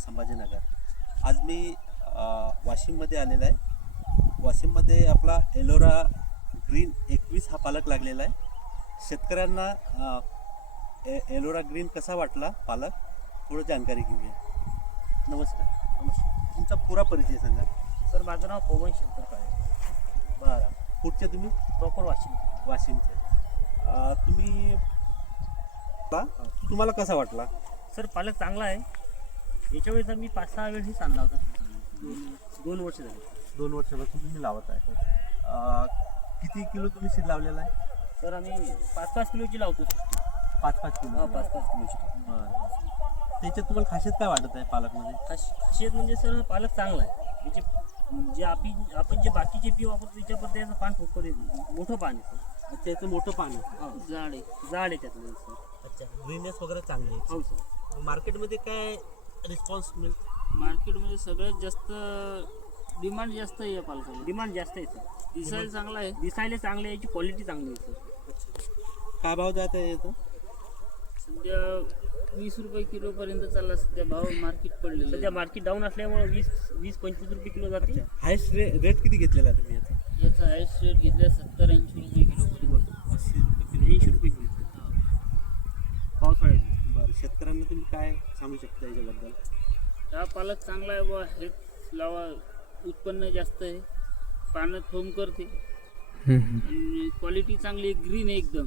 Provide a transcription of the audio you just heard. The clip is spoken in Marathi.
संभाजीनगर. आज मी वाशिममध्ये आलेला आहे. वाशिममध्ये आपला एलोरा ग्रीन 21 हा पालक लागलेला आहे. शेतकऱ्यांना एलोरा ग्रीन कसा वाटला पालक, थोडं जानकारी घेऊया. नमस्कार. नमस्कार. तुमचा पुरा परिचय सांगा. सर, माझं नाव पवन शंकर काळे. बरं, कुठचे तुम्ही? प्रॉपर वाशिमचे. तुम्ही तुम्हाला कसा वाटला? सर, पालक चांगला आहे. याच्या वेळेस मी 5-6 वेळेस आणला होता. 2 वर्ष झाली. 2 वर्षापासून तुम्ही लावत आहे. किती किलो तुम्ही सीड लावलेला आहे? सर, आम्ही 5-5 किलोची लावतो. 5-5 किलो. 5-5 किलोची. बरं. त्याच्यात तुम्हाला खासियत काय वाटत आहे पालकमध्ये? खासियत म्हणजे सर, पालक चांगला आहे. याचे जे आपण जे बाकीचे पी वापरतो त्याच्यावर त्याचं पान ठोकर मोठं पान आहे सर. अच्छा, याचं मोठं पान आहे. जाड आहे त्यातलं सर. अच्छा, ग्रीननेस वगैरे चांगली आहे. हो सर. मार्केटमध्ये काय रिस्पॉन्स मिळतो? मार्केटमध्ये सगळ्यात जास्त डिमांड जास्त आहे या पालकाला. डिमांड जास्त आहे सर. दिसायला चांगला आहे. दिसायला चांगलं आहे, याची क्वालिटी चांगली आहे सर. अच्छा, काय भाव जात आहे याचा? सध्या 20 रुपये किलोपर्यंत चालला सध्या भाव मार्केट पडलेलं. सध्या मार्केट डाऊन असल्यामुळे 20-25 रुपये किलो जाते. हायस्ट रेट किती घेतलेला आहे तुम्ही याचा? याचा हायस्ट रेट घेतला 70-80 रुपये किलोपर्यंत. 80 रुपये किलो. 80 रुपये किलो पावसाळ्यात. बरं, शेतकऱ्यांना तुम्ही काय सांगू शकता याच्याबद्दल? हा पालक चांगला आहे बुवा. हेच लावा, उत्पन्न जास्त आहे, पानं थोम करते आणि क्वालिटी चांगली आहे, ग्रीन आहे एकदम.